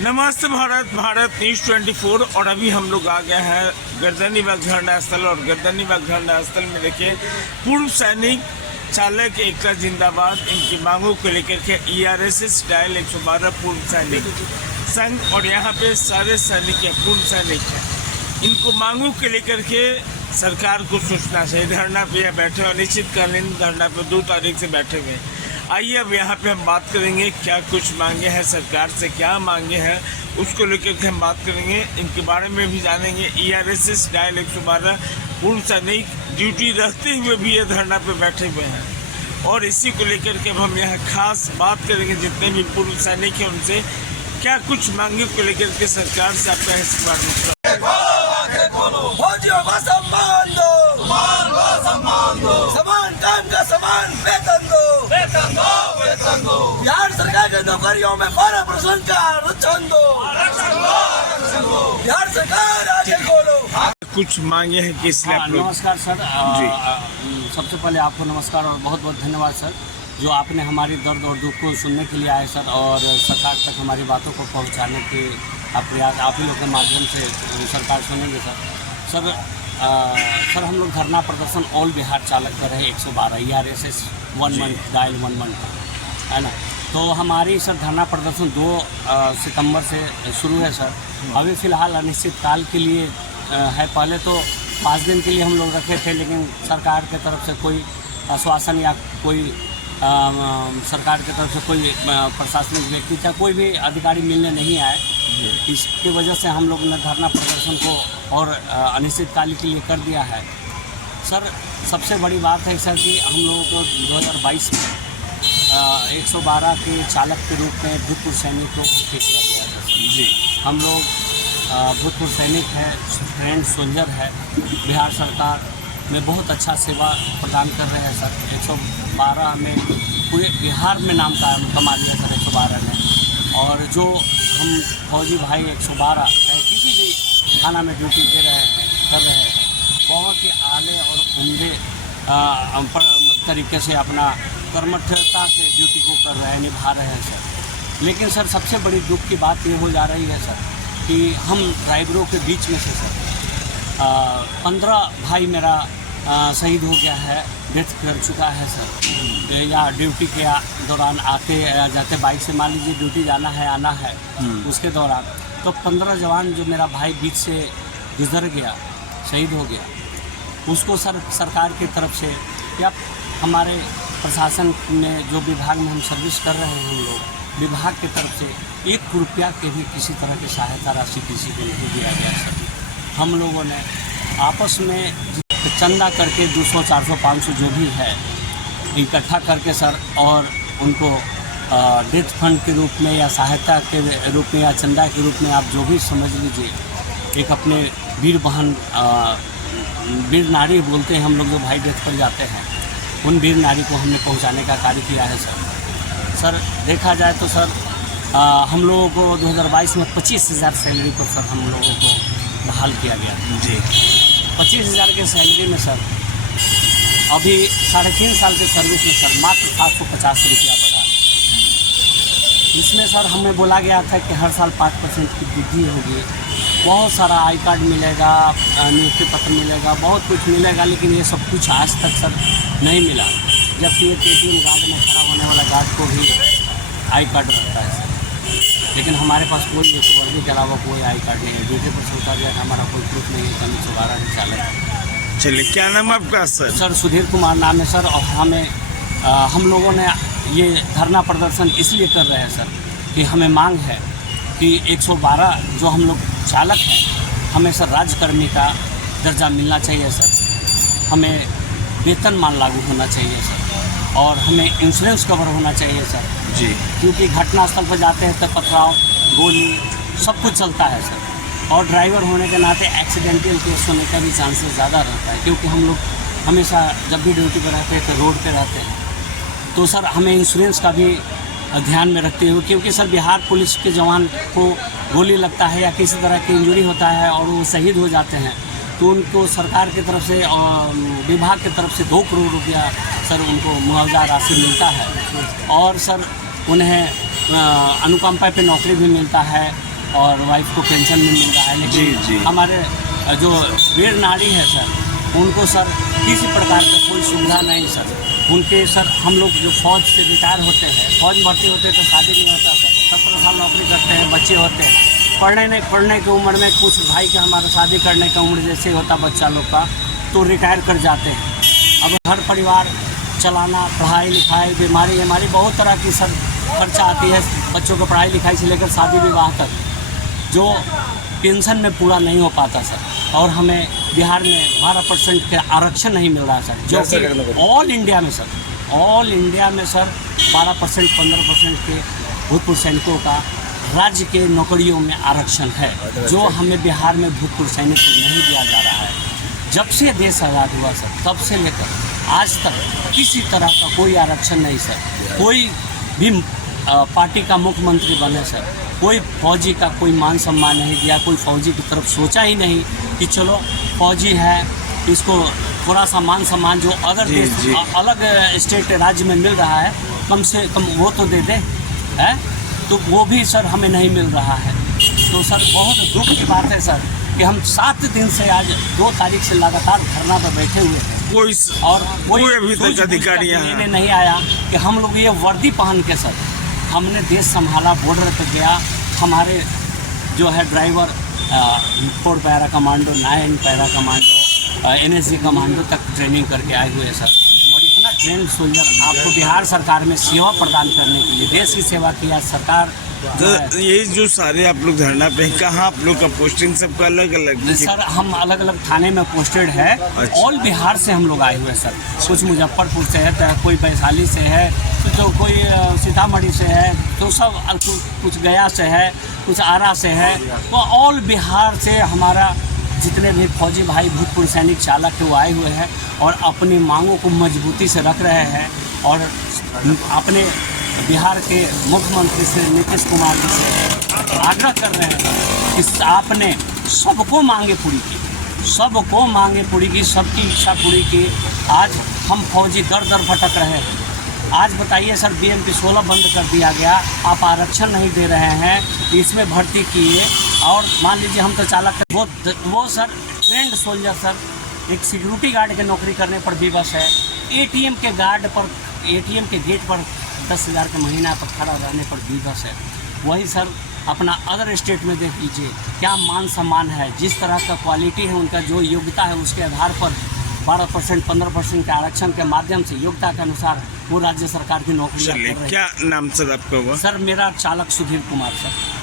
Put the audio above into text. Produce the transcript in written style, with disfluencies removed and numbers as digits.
नमस्ते भारत, भारत न्यूज़ 24। और अभी हम लोग आ गए हैं गर्दनीबाग धरना स्थल। और गर्दनीबाग धरना स्थल में देखिए पूर्व सैनिक चालक एकता जिंदाबाद, इनकी मांगों को लेकर के ERSS डायल 112 पूर्व सैनिक संघ और यहाँ पे सारे सैनिक या पूर्व सैनिक हैं। इनको मांगों को लेकर के सरकार को सोचना चाहिए। धरना पे यह बैठे हुए, अनिश्चितकालीन धरना पे 2 तारीख से बैठे हुए। आइए अब यहाँ पे हम बात करेंगे क्या कुछ मांगे हैं सरकार से, क्या मांगे हैं उसको लेकर के हम बात करेंगे। इनके बारे में भी जानेंगे। ERSS डायल 112 पूर्व सैनिक ड्यूटी रहते हुए भी ये धरना पे बैठे हुए हैं और इसी को लेकर के अब हम यहाँ खास बात करेंगे। जितने भी पूर्व सैनिक हैं उनसे क्या कुछ मांगे को लेकर के सरकार से आपका इस बार समान काम का समान वेतन दो, बिहार सरकार के नौकरियों में 12% का आरक्षण दो, बिहार सरकार आगे खोलो। कुछ मांगे हैं किस लिए आप लोग? नमस्कार सर जी। सबसे पहले आपको नमस्कार और बहुत बहुत धन्यवाद सर, जो आपने हमारी दर्द और दुख को सुनने के लिए आए सर और सरकार तक हमारी बातों को पहुंचाने के प्रयास आप ही लोग के माध्यम से सरकार सुनेंगे सर। सर हम लोग धरना प्रदर्शन ऑल बिहार चालक कर रहे हैं 112 ERSS 1 मंथ डायल 1 मंथ है ना। तो हमारी सर धरना प्रदर्शन 2 सितंबर से शुरू है सर। अभी फ़िलहाल अनिश्चितकाल के लिए है। पहले तो 5 दिन के लिए हम लोग रखे थे, लेकिन सरकार की तरफ से कोई आश्वासन या कोई सरकार की तरफ से कोई प्रशासनिक व्यक्ति या कोई भी अधिकारी मिलने नहीं आए। इसकी वजह से हम लोग ने धरना प्रदर्शन को और अनिश्चितकाल के लिए कर दिया है सर। सबसे बड़ी बात है सर कि हम लोगों को 2022 में 112 के चालक के रूप में भूतपूर्व सैनिक को भर्ती किया गया था जी। हम लोग भूतपूर्व सैनिक है, ट्रेंड सोल्जर है। बिहार सरकार में बहुत अच्छा सेवा प्रदान कर रहे हैं सर। 112 में पूरे बिहार में नाम कमा लिया सर 112 ने। और जो हम फौजी भाई 112 चाहे किसी भी थाना में ड्यूटी कर रहे हैं बहुत ही आले और उम्दे तरीके से अपना कर्मठता से ड्यूटी को कर रहे हैं, निभा रहे हैं सर। लेकिन सर सबसे बड़ी दुख की बात ये हो जा रही है सर कि हम ड्राइवरों के बीच में से सर 15 भाई मेरा शहीद हो गया है, डेथ कर चुका है सर। या ड्यूटी के दौरान आते जाते बाइक से मान लीजिए ड्यूटी जाना है आना है, उसके दौरान तो 15 जवान जो मेरा भाई बीच से गुजर गया, शहीद हो गया, उसको सर सरकार की तरफ से या हमारे प्रशासन में जो विभाग में हम सर्विस कर रहे हैं हम लोग, विभाग की तरफ से 1 रुपया के भी किसी तरह की सहायता राशि किसी को नहीं दिया गया सर। हम लोगों ने आपस में चंदा करके 200, 400, 500 जो भी है इकट्ठा करके सर और उनको डेथ फंड के रूप में या सहायता के रूप में या चंदा के रूप में आप जो भी समझ लीजिए, एक अपने वीर बहन वीर नारी बोलते हैं हम लोग जो भाई डेथ कर जाते हैं, उन वीर नारी को हमने पहुंचाने का कार्य किया है सर। देखा जाए तो सर हम लोगों को 2022 में 25,000 सैलरी पर सर हम लोगों को बहाल किया गया जी। 25,000 के सैलरी में सर अभी 3.5 साल के सर्विस में सर मात्र 750 रुपया बढ़ा। इसमें सर हमें बोला गया था कि हर साल 5% की वृद्धि होगी, बहुत सारा आई कार्ड मिलेगा, नियुक्ति पत्र मिलेगा, बहुत कुछ मिलेगा, लेकिन ये सब कुछ आज तक सर नहीं मिला। जबकि ये KTM गार्ड में खड़ा होने वाला गार्ड को भी आई कार्ड रहता है सर, लेकिन हमारे पास कोई वर्दी के अलावा कोई आई कार्ड नहीं है। ड्यूटी पर चलता गया, हमारा कोई प्रूफ नहीं है। 112 चालक है। चलिए, क्या नाम आपका सर? सर सुधीर कुमार नाम है सर। और हम लोगों ने ये धरना प्रदर्शन इसलिए कर रहे हैं सर कि हमें मांग है कि 112 जो हम लोग चालक हैं, हमें सर राज्यकर्मी का दर्जा मिलना चाहिए सर। हमें वेतनमान लागू होना चाहिए सर और हमें इंश्योरेंस कवर होना चाहिए सर जी। क्योंकि घटनास्थल पर जाते हैं तो पथराव, गोली सब कुछ चलता है सर। और ड्राइवर होने के नाते एक्सीडेंटल केस होने का भी चांसेस ज़्यादा रहता है, क्योंकि हम लोग हमेशा जब भी ड्यूटी पर रहते हैं तो रोड पे रहते हैं। तो सर हमें इंश्योरेंस का भी ध्यान में रखते हुए, क्योंकि सर बिहार पुलिस के जवान को गोली लगता है या किसी तरह की इंजरी होता है और वो शहीद हो जाते हैं, तो उनको सरकार की तरफ से और विभाग की तरफ से 2 करोड़ रुपया सर उनको मुआवजा राशि मिलता है। और सर उन्हें अनुकंपा पे नौकरी भी मिलता है और वाइफ को पेंशन भी मिल रहा है, लेकिन जी। हमारे जो वीर नारी है सर, उनको सर किसी प्रकार का कोई सुविधा नहीं सर। उनके सर हम लोग जो फौज से रिटायर होते हैं, फौज में भर्ती होते हैं तो शादी नहीं होता सर, 17 साल नौकरी करते हैं, बच्चे होते हैं, पढ़ने की उम्र में कुछ भाई का हमारा शादी करने का उम्र जैसे होता बच्चा लोग का, तो रिटायर कर जाते हैं। अब हर परिवार चलाना, पढ़ाई लिखाई, बीमारी हमारी बहुत तरह की सर खर्चा आती है, बच्चों को पढ़ाई लिखाई से लेकर शादी विवाह तक, जो पेंशन में पूरा नहीं हो पाता सर। और हमें बिहार में 12% के आरक्षण नहीं मिल रहा सर, जो कि ऑल इंडिया में सर, ऑल इंडिया में सर 12% 15% के भूतपूर्व सैनिकों का राज्य के नौकरियों में आरक्षण है, जो हमें बिहार में भूतपूर्व सैनिक को नहीं दिया जा रहा है। जब से देश आज़ाद हुआ सर, तब से लेकर आज तक किसी तरह का कोई आरक्षण नहीं सर। कोई भी पार्टी का मुख्यमंत्री बने सर, कोई फौजी का कोई मान सम्मान नहीं दिया, कोई फौजी की तरफ सोचा ही नहीं कि चलो फौजी है, इसको थोड़ा सा मान सम्मान जो अदर देश अलग स्टेट राज्य में मिल रहा है, कम से कम वो तो दे दे है, तो वो भी सर हमें नहीं मिल रहा है। तो सर बहुत दुख की बात है सर कि हम 7 दिन से आज 2 तारीख से लगातार धरना पर बैठे हुए हैं, कोई अभी तक अधिकारी लेने नहीं आया कि हम लोग ये वर्दी पहन के सर हमने देश संभाला, बॉर्डर पर गया। हमारे जो है driver 4 para commando, 9 para commando, NSG commando तक ट्रेनिंग करके आए हुए हैं सर। और इतना ट्रेन सोल्जर आपको बिहार सरकार में सेवा प्रदान करने के लिए देश की सेवा किया सरकार। तो ये जो सारे आप लोग धरना पे, कहाँ आप लोग का पोस्टिंग सबका अलग अलग? सर हम अलग अलग थाने में पोस्टेड है। अच्छा। ऑल बिहार से हम लोग आए हुए हैं सर, कुछ मुजफ्फरपुर से है, तो कोई वैशाली से है, तो कोई सीतामढ़ी से है, तो सब कुछ गया से है, कुछ आरा से है। तो ऑल बिहार से हमारा जितने भी फौजी भाई भूतपूर्व सैनिक चालक है वो आए हुए हैं और अपनी मांगों को मजबूती से रख रहे हैं और अपने बिहार के मुख्यमंत्री श्री नीतीश कुमार जी से आग्रह कर रहे हैं कि आपने सबको मांगे पूरी की, सबको मांगे पूरी की, सबकी इच्छा पूरी की। आज हम फौजी दर दर भटक रहे हैं। आज बताइए सर, BMP 16 बंद कर दिया गया, आप आरक्षण नहीं दे रहे हैं, इसमें भर्ती किए और मान लीजिए हम तो चालक वो सर ट्रेंड सोल्जर सर एक सिक्योरिटी गार्ड की नौकरी करने पर विवश है, ATM के गार्ड पर, ATM के गेट पर 10,000 के महीना पर खड़ा रहने पर विवश है। वही सर अपना अदर स्टेट में देख लीजिए क्या मान सम्मान है, जिस तरह का क्वालिटी है उनका, जो योग्यता है उसके आधार पर 12% 15% के आरक्षण के माध्यम से योग्यता के अनुसार वो राज्य सरकार की नौकरी कर रहे हैं। क्या नाम सर आपका हुआ? सर मेरा चालक सुधीर कुमार सर।